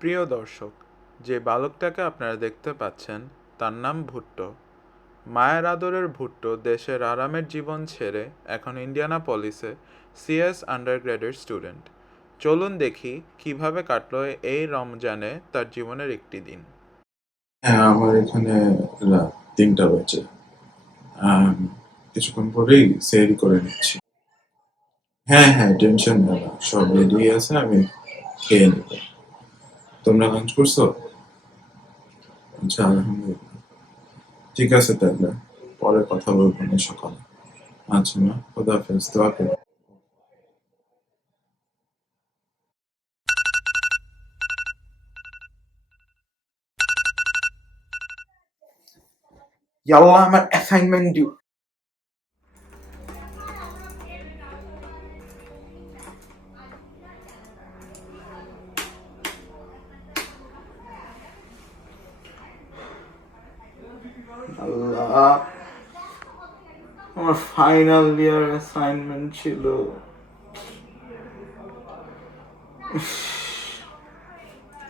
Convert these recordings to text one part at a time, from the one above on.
প্রিয় দর্শক, যে বালকটাকে আপনারা দেখতে পাচ্ছেন তার নাম ভুট্টো। মায়ের আদরের ভুট্টো দেশের আরামের জীবন ছেড়ে এখন ইন্ডিয়ানাপলিসে সিএস আন্ডারগ্র্যাডের স্টুডেন্ট। চলুন দেখি কিভাবে কাটলো এই রমজানে তার জীবনের একটি দিন। হ্যাঁ, আমার এখানে রাত ৩টা বাজে। আম কিছুক্ষণ পরেই সেহরি করে নিচ্ছি। হ্যাঁ, হ্যাঁ, টেনশন নেই না। সব রেডি আছে, আমি খেয়ে নেব। তোমরা লাঞ্চ করছো? আচ্ছা, আলহামদুলিল্লাহ। ঠিক আছে তাহলে। পরে কথা বলবো না সকালে। আচ্ছা মা, খোদা হাফেজ। দোয়া করো। ইয়াল্লাহ, আমার অ্যাসাইনমেন্ট ডিউ। আল্লাহ, আমার ফাইনাল ইয়ার অ্যাসাইনমেন্ট ছিল।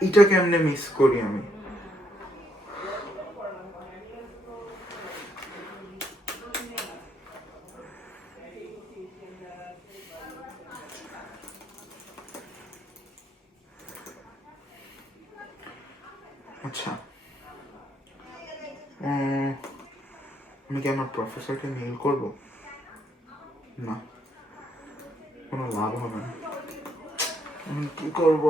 এটা কেমনে মিস করি আমি? আচ্ছা, আমি কি আমার প্রফেসরকে মেইল করব? না, কোনো লাভ হবে না। আমি কি করব?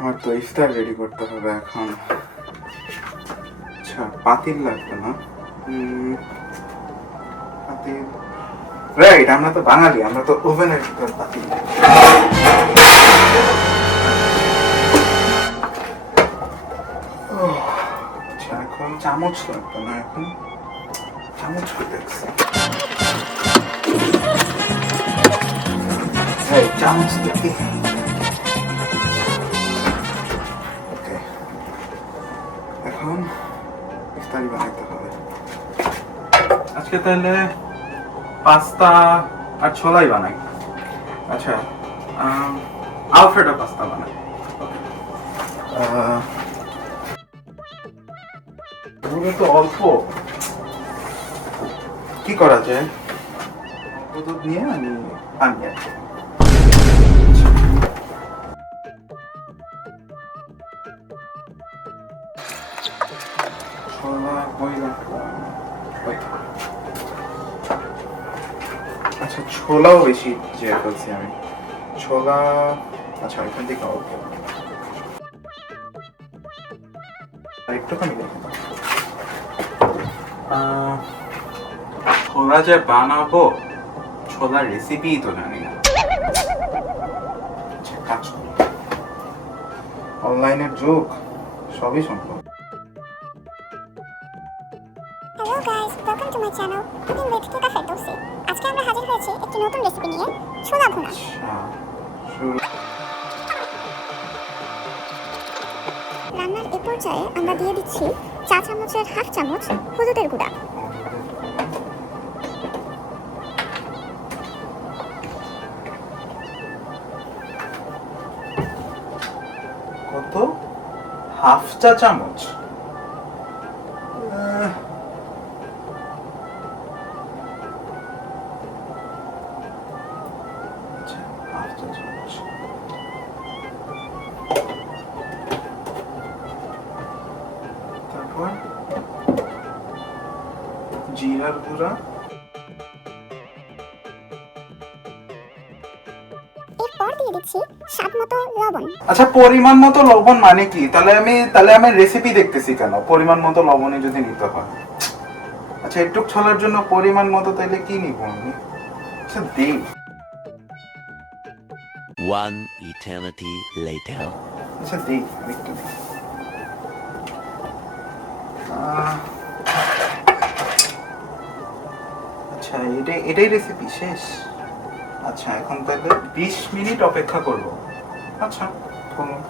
আমার তো ইফতার রেডি করতে হবে এখন। আচ্ছা, পাতিল লাগবে না? পাতিল, রাইট, আমরা তো বাঙালি, আমরা তো ওভেনের ভিতর পাতিল। আচ্ছা, এখন চামচ লাগবে না? এখন চামচ দেখছি, চামচ দেখি। ওকে, এখন ইফতারি বানাইতে হবে। আজকে তাহলে পাস্তা আর ছোলাই বানাই। আচ্ছা, আলফ্রেডো পাস্তা বানাই। এগুলো তো অল্প, কি করা যায়? অল্প দুধ নিয়ে আমি পানি আর কি। ছোলা কই রাখলাম? আচ্ছা, ছোলাও বেশি যে ফেলছি আমি। ছোলা, আচ্ছা এখান থেকে অল্প আর একটুখানি দেখুন। ছোলা যে বানাবো, ছোলার রেসিপি তো জানি না। আচ্ছা, কাজ করি, অনলাইনের যুগ, সবই সম্ভব। Hello guys, welcome to my channel cooking with Keka Ferdousi. আজকে আমরা হাজির হয়েছি একটি নতুন রেসিপি নিয়ে, ছোলা ভুনা। আচ্ছা, শুরু। রান্নার এ পর্যায়ে আমরা দিয়ে দিচ্ছি চা চামচের হাফ চামচ হলুদের গুঁড়া, কত? হাফ চা চামচ? আচ্ছা, হাফ চা চামচ। তারপর জিরার গুঁড়া। এরপর দিয়ে দিচ্ছি স্বাদ মতো লবণ। আচ্ছা, পরিমাণ মতো লবণ মানে কি? তাহলে আমি রেসিপি দেখতেছি কেন? পরিমাণ মতো লবণে যদি নিতে হয়। আচ্ছা, একটু ছোলার জন্য পরিমাণ মতো তাইলে কি নিব আমি? আচ্ছা, দেই। One eternity later. আচ্ছা, দেই, আরেকটু দেই। আচ্ছা, এটাই রেসিপি শেষ? আচ্ছা, এখন তাহলে 20 মিনিট অপেক্ষা করব। আচ্ছা, করুন।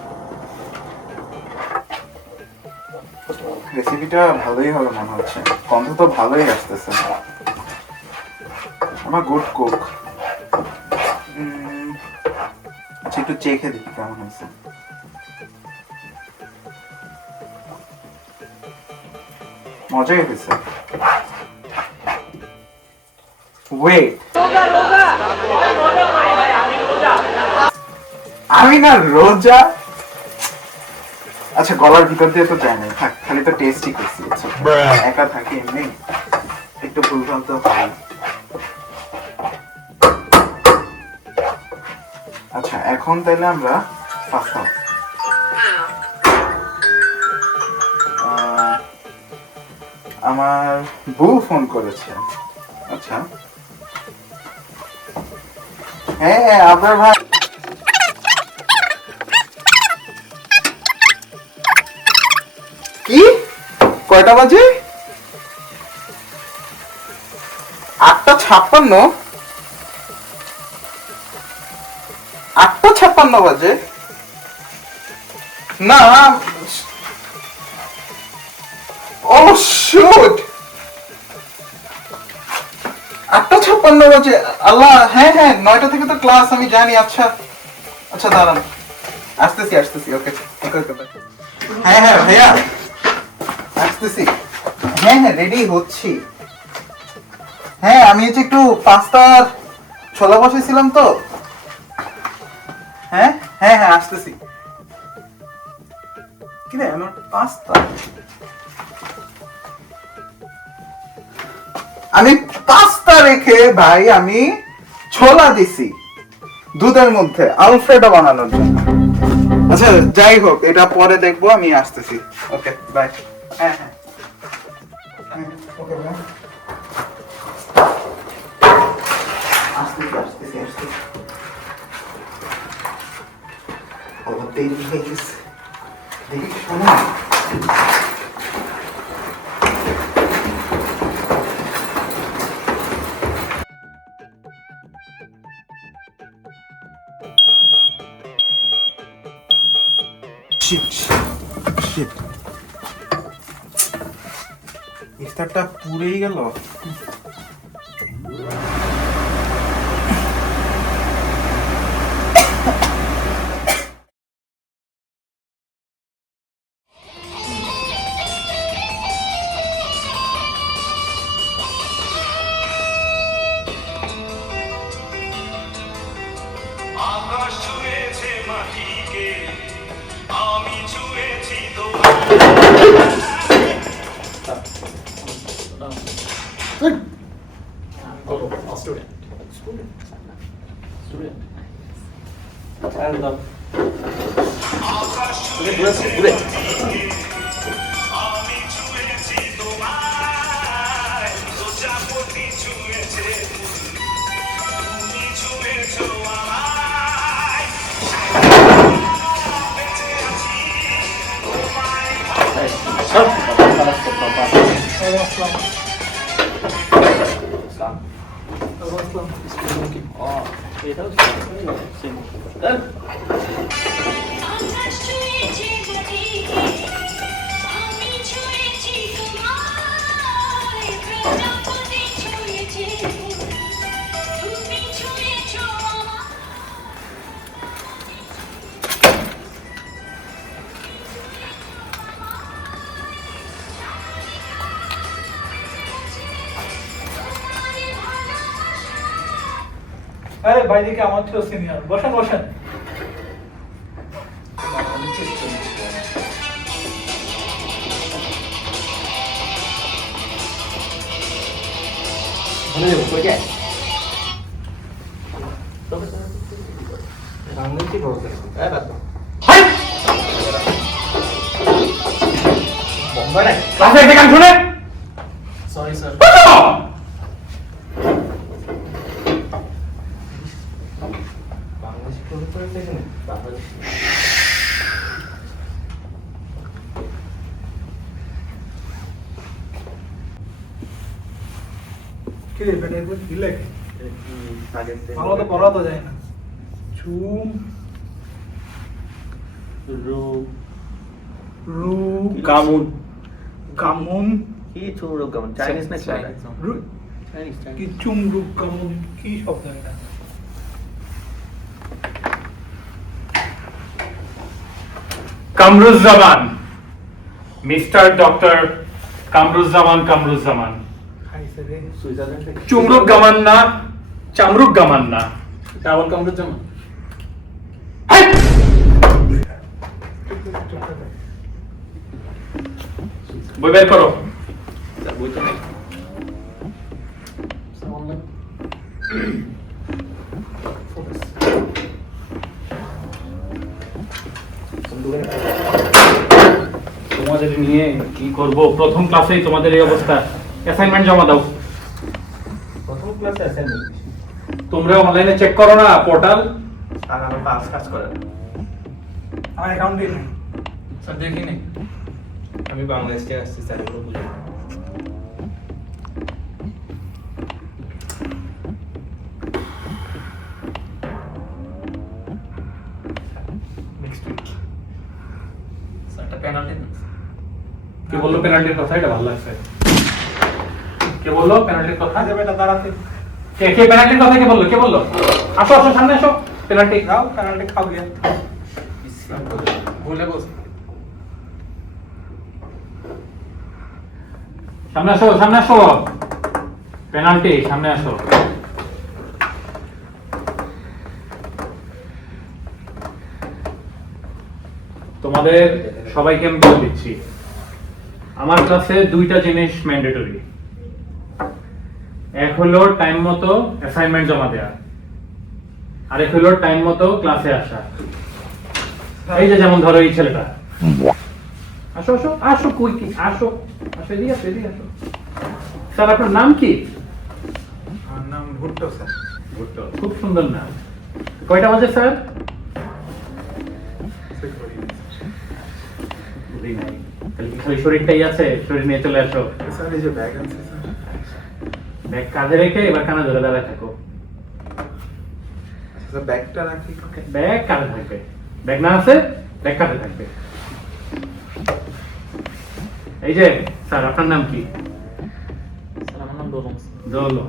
রেসিপিটা ভালোই হবে মনে হচ্ছে, গন্ধ তো ভালোই আসতেছে। আমার গুড কুক। আচ্ছা, একটু চেখে দেখি কেমন হয়েছে। মজাই হয়েছে। ওয়েট, আমি না রোজা? আচ্ছা, গলার ভিতর দিয়ে তো যায় না, থাক, খালি তো টেস্টই করছি। একা থাকি এমনি, একটু ভুল ভাল তো হয়। আচ্ছা, এখন তাহলে আমরা পাস্তা, আমার বউ ফোন করেছে। আচ্ছা, হ্যাঁ আপনার ভাই। কি কয়টা বাজে? 8:56। 8:56 বাজে? না, ও শুট, 8:56 বাজে। আল্লাহ, হ্যাঁ হ্যাঁ, 9টা থেকে তো ক্লাস, আমি জানি। আচ্ছা আচ্ছা, দাঁড়ান, আসতেছি। ওকে, হ্যাঁ হ্যাঁ ভাইয়া, আসতেছি। হ্যাঁ হ্যাঁ, রেডি হচ্ছি। হ্যাঁ, আমি হচ্ছে একটু পাস্তার ছোলা বসাইছিলাম তো। হ্যাঁ হ্যাঁ হ্যাঁ, আসতেছি। কি রে, আমার পাস্তা, আমি পাস্তা রেখে ভাই আমি ছোলা দিছি দুধের মধ্যে আলফ্রেডো বানানোর জন্য। আচ্ছা, যাই হোক, এটা পরে দেখবো, আমি আসতেছি। ওকে, বাই। হ্যাঁ হ্যাঁ, ওকে বাই। আসতেছি। ও দেরি হয়ে গেছে, দেখি শোনো। ইফতারটা পুড়েই গেল। আকাশ ছুঁয়েছে মাটিকে, আমি ছুঁয়েছি আমি ছুঁয়েছি তোমায়, প্রজাপতি ছুঁয়েছে, তুমি ছুঁয়েছো আমায়, বেঁচে আছি তোমায়। আকাশ ছুঁয়েছে মাটিকে, আমি ছুঁয়েছি তোমায়, প্রজাপতি ছুঁয়েছে, তুমি ছুঁয়েছো আমায়। আরে বাইদিকে আমার ছিল সিনিয়র, বসেন। Sorry sir. বাংলাদেশি প্রবেশ করেছে এখানে, বাংলাদেশি। কি রে বেটা এগুলো কি লেখে ভালো তো পড়া তো যায় না চুম রু রু কামুন কামুন কি চুমরুক কামুন চাইনিজ না রু চাইনিজ কি চুমরু কামুন কি শব্দ এটা কামরুজ্জামান মিস্টার ডক্টর কামরুজ্জামান খাইছে রে সুইজারল্যান্ড থেকে চুমরুক গামান না চামরুক গামান না কামুন কামরুজ্জামান বই বের করো স্যার বই তো নেই সামনে তোমাদের নিয়ে কি করব প্রথম ক্লাসেই তোমাদের এই অবস্থা অ্যাসাইনমেন্ট জমা দাও প্রথম ক্লাসে অ্যাসাইনমেন্ট তোমরা অনলাইনে চেক করো না পোর্টাল আর আমার পাস কাজ করেন আমার অ্যাকাউন্টে নেই স্যার দেখি নেই আমি বাংলাদেশ থেকে আসছি স্যার এগুলো বুঝি নেক্সট উইক স্যার একটা পেনাল্টি কে বললো পেনাল্টির কথা এটা ভালো লাগছে কে বললো পেনাল্টির কথা আরে বেটা দাঁড়াতে কে পেনাল্টির কথা কে বললো আসো আসো সামনে আসো পেনাল্টি যাও পেনাল্টি খাও গিয়া ভুলে বলছি সামনে আসো পেনাল্টি সামনে আসো তোমাদের সবাইকে আমি বলে দিচ্ছি আমার ক্লাসে দুইটা জিনিস ম্যান্ডেটরি এক হলো টাইম মতো অ্যাসাইনমেন্ট জমা দেওয়া আর এক হলো টাইম মতো ক্লাসে আসা এই যে যেমন ধরো এই ছেলেটা আসো আসো আসো কই কি আসো আসো এদিকে আসো স্যার আপনার নাম কি আমার নাম ভুট্টো স্যার। ভুট্টো খুব সুন্দর নাম কয়টা বাজে স্যার বুঝি নাই তাহলে কি খালি শরীরটাই আছে শরীর নিয়ে চলে আসো স্যার এই যে ব্যাগ আছে স্যার। ব্যাগ কাঁধে রেখে এবার কানা ধরে দাঁড়ায় থাকো আচ্ছা স্যার ব্যাগটা রাখি ব্যাগ কাঁধে থাকবে ব্যাগ না আছে ব্যাগ কাঁধে থাকবে এই যে স্যার আপনার নাম কি স্যার আমার নাম দোলন দোলন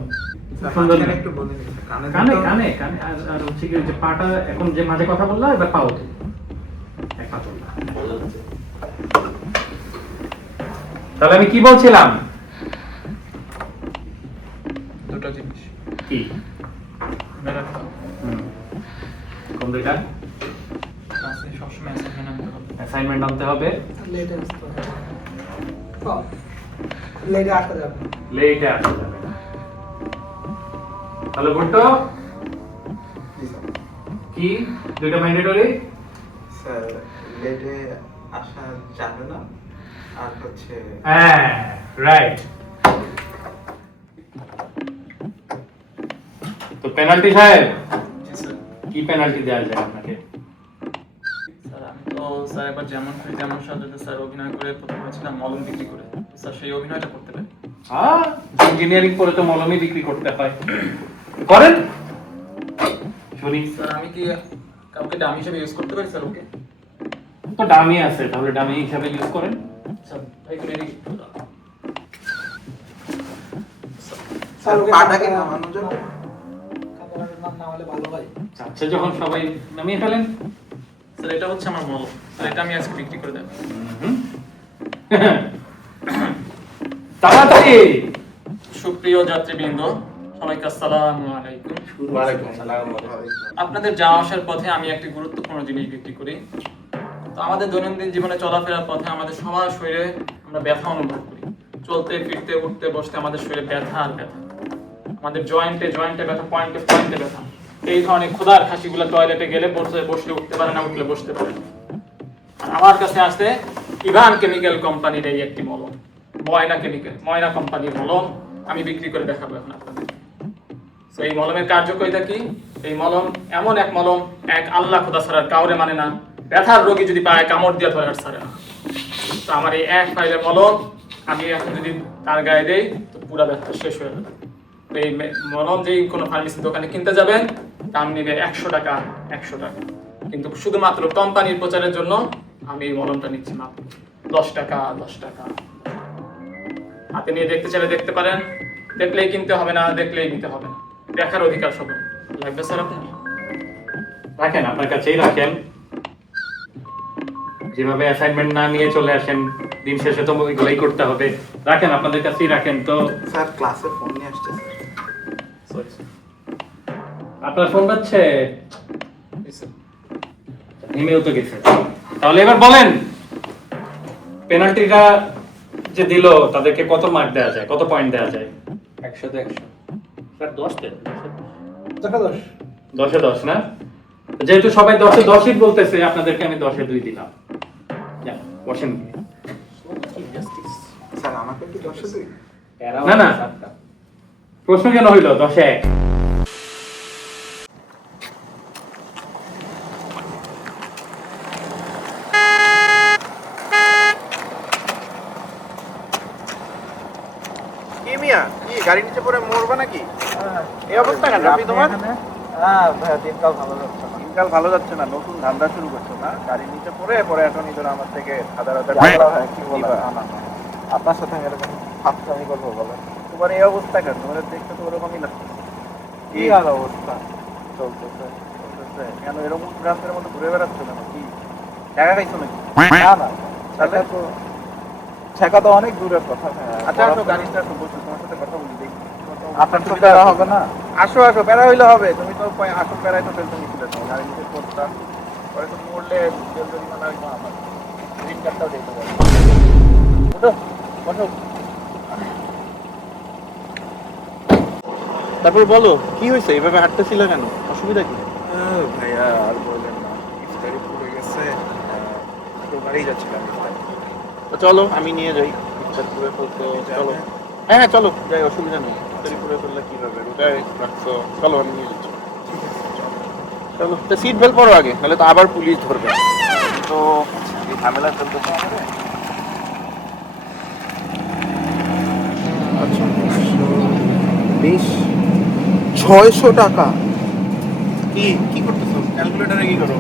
স্যার সুন্দর মাঝখানে নাম। একটু বলে দিন স্যার। কানে তো- কানে কানে আর হচ্ছে কি ওই যে পাটা এখন যে মাঝে কথা বললা এবার পাও তো এক পা তুললা। তাহলে আমি কি বলছিলাম দুটো জিনিস কি মেরা কোন দুইটা ক্লাসে সবসময় অ্যাসাইনমেন্ট আনতে হবে অ্যাসাইনমেন্ট আনতে হবে লেটে আসতে হবে লেটে আসা যাবে না। লেটে আসা যাবে না তাহলে ভুট্টো জি স্যার। কি দুইটা ম্যান্ডেটরি স্যার লেটে আসা যাবে না আর হচ্ছে হ্যাঁ রাইট তো পেনাল্টি সাহেব জি স্যার কি পেনাল্টি দেওয়া যায় আপনাকে স্যার আমি তো স্যার একবার যেমন খুশি তেমন সাজাতে স্যার অভিনয় করে প্রথম হয়েছিলাম মলম বিক্রি করে স্যার সেই অভিনয়টা করতে পারি ইঞ্জিনিয়ারিং পড়ে তো মলমই বিক্রি করতে হয় করেন শুনি স্যার আমি কি কাউকে ডামি হিসেবে ইউজ করতে পারি স্যার ওকে তো ডামি আছে তাহলে ডামি হিসাবে ইউজ করেন স্যার এইগুলো এদিকে একটু দাও। স্যার পাটাকে নামানোর জন্য কাপড়ের নাম না হলে ভালো হয় আচ্ছা যখন সবাই নামিয়ে ফেলেন স্যার এটা হচ্ছে আমার মলম স্যার এটা আমি আজকে বিক্রি করে দেবো তাড়াতাড়ি সুপ্রিয় যাত্রীবৃন্দ সবাইকে আসসালামু আলাইকুম ওয়ালাইকুম আসসালাম আপনাদের যাওয়া আসার পথে আমি একটি গুরুত্বপূর্ণ জিনিস বিক্রি করি তো আমাদের দৈনন্দিন জীবনে চলাফেরার পথে আমাদের সবার শরীরে আমরা ব্যথা অনুভব করি চলতে ফিরতে উঠতে বসতে আমাদের শরীরে ব্যথা আর ব্যথা আমাদের জয়েন্টে ব্যথা পয়েন্টে ব্যথা এই ধরনের ক্ষুধার খাসিগুলো টয়লেটে গেলে বসলে উঠতে পারে না উঠলে বসতে পারে না আর আমার কাছে আসতে ইভান কেমিক্যাল কোম্পানির এই একটি মলম ময়না কোম্পানির মলম আমি বিক্রি করে দেখাবো এখন আপনাদের তো এই মলমের কার্যকারিতা কি এই মলম এমন এক মলম এক আল্লাহ খোদা ছাড়ার কাউরে মানে না ব্যথার রোগী যদি পায় কামড় দিয়ে ধরে আর ছাড়ে না তো আমার এই এক ফাইলের মলম আমি এখন যদি তার গায়ে দেই তো পুরো ব্যথা শেষ হয়ে যাবে তো এই মলম যেই কোনো ফার্মেসির দোকানে কিনতে যাবেন দাম নেবে 100 টাকা 100 টাকা, কিন্তু শুধুমাত্র কোম্পানির প্রচারের জন্য আমি এই মলমটা নিচ্ছি মাত্র 10 টাকা 10 টাকা। হাতে নিয়ে দেখতে চাইলে দেখতে পারেন, দেখলেই কিনতে হবে, না দেখলেই নিতে হবে না, দেখার অধিকার সবার। লাগবে স্যার আপনার? রাখেন, আপনার কাছেই রাখেন। যেভাবে অ্যাসাইনমেন্ট না নিয়ে চলে আসেন, দিন শেষে তো ওইগুলোই করতে হবে। রাখেন, আপনাদের কাছেই রাখেন। তো স্যার ক্লাসে ফোন নিয়ে আসছে সরি আপনার ফোন পাচ্ছে, নেমেও তো গেছে। তাহলে এবার বলেন, পেনাল্টিটা যে দিল তাদেরকে কত মার্ক দেওয়া যায়, কত পয়েন্ট দেওয়া যায়? 100 তে 100। স্যার 10 দেন। দেখা 10। 10-এ 10 না? যেহেতু সবাই 10-এ 10ই বলতেছে, আপনাদেরকে আমি 10-এ 2 দিলাম। যান, বসেন। স্যার আমাকে কি 10 দুই? না না, প্রশ্ন কেন হইল 10-এ 1? কি মিয়া, কি গাড়ি নিচে পড়ে মরবা নাকি? এই অবস্থা কেন আপনি তোমার? ভাইয়া দিনকাল ভালো যাচ্ছে না। দিনকাল ভালো যাচ্ছে না, নতুন ধান্দা শুরু করছো না? গাড়ির নিচে পড়ে পরে এখন ইঁদুর আমার থেকে হাজার হাজার আল্লাহ ভাই, কি বলেন? নিবা। না, না, না। আপনার সাথে আমি এরকম ফাজলামি করবো বলেন? তোমার এই অবস্থা কেন? তোমার দেখতে তো ওরকমই লাগছে। কি আর অবস্থা চলতেছে? বলতেছে, কেন এরকম ভ্রান্তের মতো ঘুরে বেড়াচ্ছ কেন? কি টাকা খাইছো নাকি? না না, তাহলে ছেকা তো অনেক দূরের কথা ভাইয়া। আচ্ছা আসো, গাড়িটা আসো, বসো, তোমার সাথে কথা বলি দেখি। আপনার তো প্যারা হবে না? আসো আসো, প্যারা হইলে হবে। তুমি তো আসো, প্যারাই তো টেনশন নিচ্ছিলে, তোমার গাড়ি নিচে পড়তা, পরে তো মরলে জেল জরিমানা হইতো আমার, ঋণ কার্ডটাও দিতে পারবো। ওঠো, বসো। তারপর বলো, কি হয়েছে? এইভাবে হাঁটতেছিল কেন? অসুবিধা কি? ভাইয়া আর বললেন না, ইফতারি পড়ে গেছে, তো বাড়ি যাচ্ছিলাম ইফতারি। তো চলো আমি নিয়ে যাই, ইফতার পুরে ফেলতে। চলো, হ্যাঁ হ্যাঁ চলো যাই, অসুবিধা নেই। ইফতারি পুরে ফেললে কি হবে, রোজায় রাখছো। চলো আমি নিয়ে যাচ্ছি। চলো, তো সিট বেল্ট পরো আগে, নাহলে তো আবার পুলিশ ধরবে। তো এই ঝামেলা চলতে হবে। আচ্ছা 600 টাকা। কি কি করতেছো? ক্যালকুলেটরে কি করো?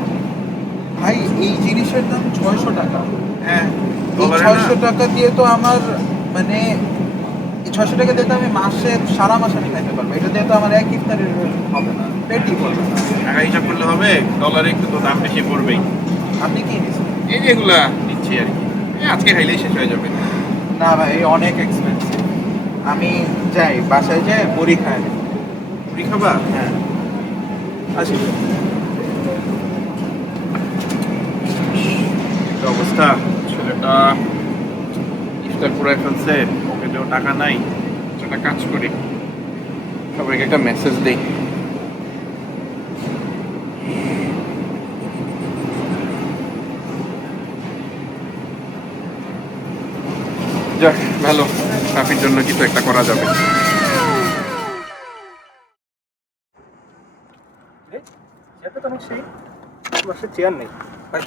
ভাই এই জিনিসের দাম 600 টাকা। হ্যাঁ, এই 600 টাকা দিয়ে তো আমার মানে এই 600 টাকা দিয়ে তো আমি মাসে সারা মাস আমি খাইতে পারবো। এটা দিয়ে তো আমার এক ইফতারের হবে না, পেটই ভরবে না। টাকা হিসাব করলে হবে, ডলারে একটু তো দাম বেশি পড়বেই। আপনি কি নিচ্ছেন? এই যেগুলা নিচ্ছি আর কি, আজকে খাইলেই শেষ হয়ে যাবে। না ভাই এই অনেক এক্সপেন্সিভ। আমি যাই বাসায় যাই মুড়ি খাই। মুড়ি খাবা? হ্যাঁ আসি। একটা অবস্থা, ছেলেটা ইফতার পুরাই ফেলছে, পকেটেও টাকা নাই। একটা কাজ করি, সবাইকে একটা মেসেজ দিই। যাক ভালো, ট্রাফির জন্য কিছু একটা করা যাবে। চেয়ারটা তো অনেক সেই। বাসায় চেয়ার নেই ভাই।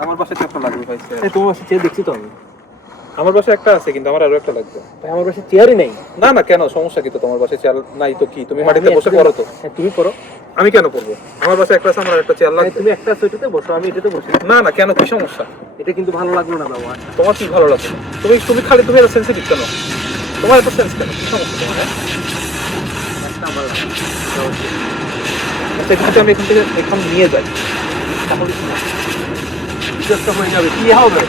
আমার বাসায় চেয়ারটা লাগবে ভাই। তোমার বাসায় চেয়ার দেখছি তো আমি। আমার বাসায় একটা আছে, কিন্তু আমার আরো একটা লাগবে। ভাই আমার বাসায় চেয়ারই নেই। না না, কেন সমস্যা কি? তো তোমার বাসায় চেয়ার নাই তো কি, তুমি মাটিতে বসে পড়ো তো। হ্যাঁ তুমি করো। আমি কেন করবো? আমার বাসায় একটা আছে, আমার একটা চেয়ার লাগবে। তুমি একটা সেটাতে বসো, আমি এটাতে বসি। না না, কেন, কি সমস্যা? এটা কিন্তু ভালো লাগলো না বাবা। তোমার কি ভালো লাগবে? তুমি খালি তুমি এত সেন্সিটিভ কেন? তোমার এত সেন্স কেন? কি সমস্যা তোমার? একটা আমার লাগবে। আচ্ছা এখানে আমি এখন নিয়ে যাই, তাহলে ডিসকাসটা হয়ে যাবে। কি হবে?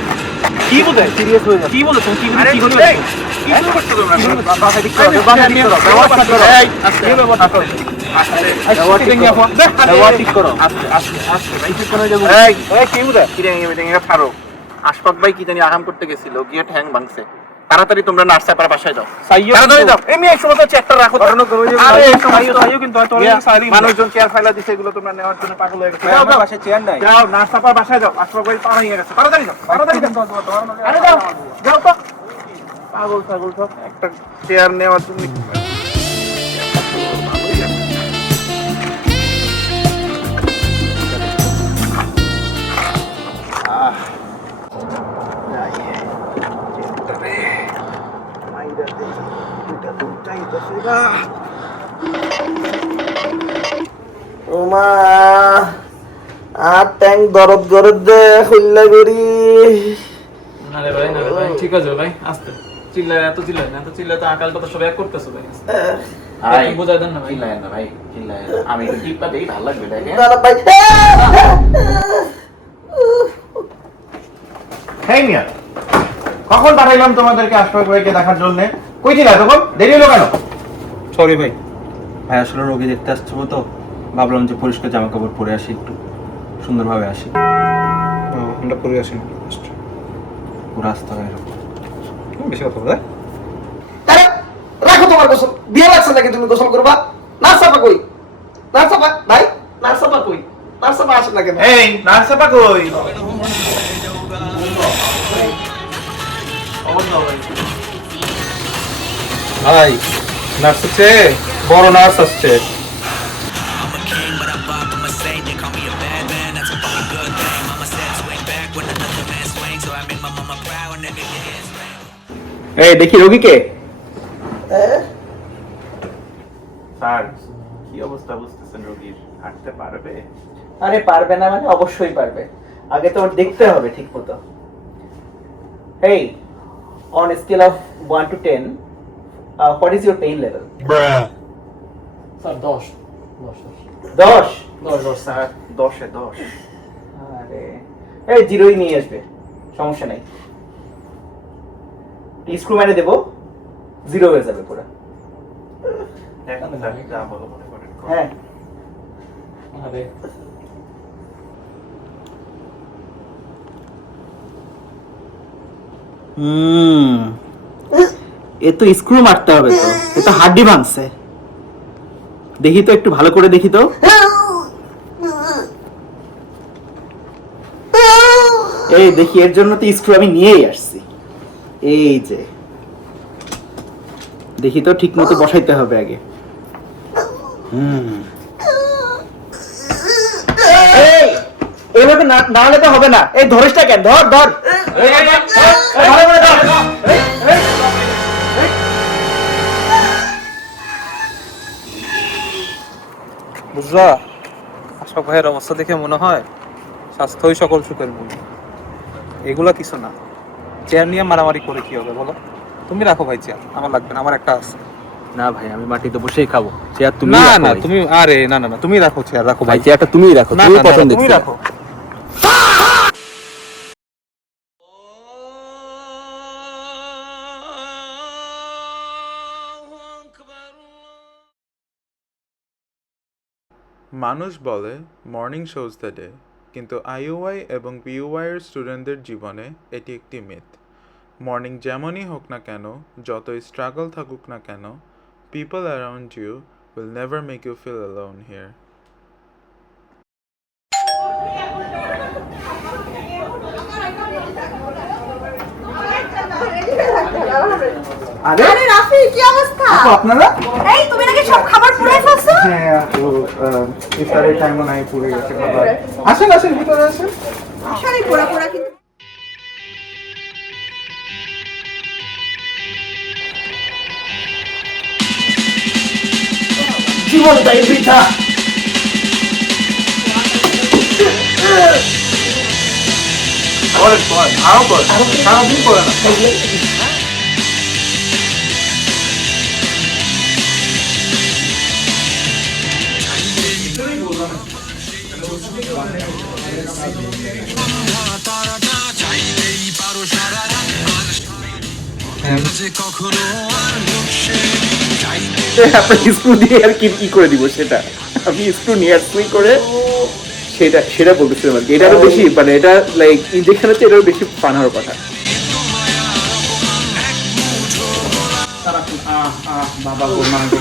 কি বোঝায়? সিরিয়াস হয়ে যাবে। কি বলো তুমি? কি আরে কি শুরু হলো? কি শুরু করছো তোমরা? বাসায় ঠিক করো, বাসায় ঠিক করো, ব্যবস্থা করো। এই, আস্তে, কি ব্যবস্থা করো? ব্যবস্থা ঠিক করো। ব্যবস্থা ঠিক করো। আস্তে আস্তে আস্তে ভাই, ঠিক করে যাবো। এই এই কি বোঝায়? কি রে মিটিং এ ফারো আশফাক ভাই কি জানি আহাম করতে গেছিল, গিয়ে ঠ্যাং ভাঙছে। তাড়াতাড়ি তোমরা নার্স পার বাসায় যাও, তাড়াতাড়ি যাও। এমনি এই সময় চেকটা রাখো। আরে এই সময় সাইও কিন্তু তোর সাইরি মানুষজন চেয়ার ফাইলা দিছে, এগুলো তোমরা নেওয়ার জন্য পাগল হয়ে গেছে। আমার বাসায় চেয়ার নাই। যাও নার্স পার বাসায় যাও, আশফাক ভাই পার হয়ে গেছে। তাড়াতাড়ি যাও, তাড়াতাড়ি যাও। আরে যাও, যাও তো। পাগল সব একটা চেয়ার নেওয়ার জন্য। আর ট্যাঙ্ক দরদ করে দে খুললা করি। না রে ভাই, ঠিক আছে ভাই, আস্তে চিল্লায়, এত চিল্লায় তো আকাল কথা সব এক করতেছো ভাই। ভাই বুঝাই দেন না ভাই। চিল্লায় না ভাই, চিল্লায় না। আমি একটু টিপটা দেই, ভালো লাগবে দেখে। হেই মিয়া, কখন পাঠাইলাম তোমাদেরকে আশপাশ ভাইকে দেখার জন্য? কই ছিল তখন? দেরি হলো কেন? সরি ভাই, ভাই আসলে রোগী দেখতে আসছো তো, ভাবলাম যে পরিষ্কার জামা কাপড় পরে আসি, একটু সুন্দরভাবে আসি। আমরা পরে আসি পুরো আসতে হয় এরকম। বেশি কথা বলে। রাখো তোমার গোসল, বিয়ে লাগছে নাকি তুমি গোসল করবা? নার্সাপা কই? নার্সাপা ভাই, নার্সাপা কই? নার্সাপা আসে না কেন? এই নার্সাপা কই? ভাই নার্স আসছে, বড় নার্স আসছে। এই দেখি রোগীকে। স্যার কি অবস্থা বুঝতেছেন রোগীর? হাঁটতে পারবে? আরে পারবে না মানে অবশ্যই পারবে, আগে তো ওর দেখতে হবে ঠিক মতো। হেই, on a scale of 1 to 10, what is your pain level? Sir 10 sir. 10-এ 10। আরে এই জিরোই নিয়ে আসবে, সমস্যা নাই। স্ক্রু মেরে দেবো, জিরো হয়ে যাবে পুরো। দেখেন স্যার, যা বলো মনে করেন। হ্যাঁ আরে এ তো স্ক্রু মারতে হবে, তো এ তো হাড্ডি ভাঙছে। দেখি তো, একটু ভালো করে দেখি তো। এই দেখি, এর জন্য তো স্ক্রু আমি নিয়েই আসছি। এই যে দেখি তো, ঠিক মতো বসাইতে হবে আগে। এই এইভাবে না হলে তো হবে না। এই ধরিসটা কেন? ধর ধর, ভালো করে ধর। বুঝলা, আশফাক ভাইয়ের অবস্থা দেখে মনে হয় স্বাস্থ্যই সকল সুখের মূল। এগুলা কিছু না, চেয়ার নিয়ে মারামারি করে কি হবে বলো? তুমি রাখো ভাই চেয়ার, আমার লাগবে না, আমার একটা আছে। না ভাই, আমি মাটিতে বসেই খাবো। চেয়ার তুমি না রাখো না ভাই। তুমি, আরে না না না, তুমি রাখো চেয়ার, রাখো ভাই ভাই। চেয়ারটা তুমিই রাখো, না তুমি না, না, পছন্দ তুমি করছো। রাখো। মানুষ বলে মর্নিং শোজ দ্য ডে, কিন্তু আইইউআই এবং পিইউআই এর স্টুডেন্টদের জীবনে এটি একটি মিথ। মর্নিং যেমনই হোক না কেন, যতই স্ট্রাগল থাকুক না কেন, people around you will never make you feel alone here. আরে রাফি, কি অবস্থা? আপনারা? এই তুমি নাকি সব খাবার পুড়ে ফেলছো? হ্যাঁ, তো ইফতারের টাইমও নাই, পুড়ে গেছে খাবার। আসেন আসেন, ভিতরে আসেন। শাড়ি পোড়া পোড়া কিন্তু। জীবনটাই বৃথা। সারাদিন করে না। আপনার স্ক্রু দিয়ে আর কি করে দিব সেটা, আমি স্ক্রু নিয়ে আসছি করে সেটা বলতেছিলাম আর কি। এটা আরো বেশি, মানে এটা লাইক ইনজেকশন হচ্ছে, এটারও বেশি ফান হওয়ার কথা। বাবা গো মা গো।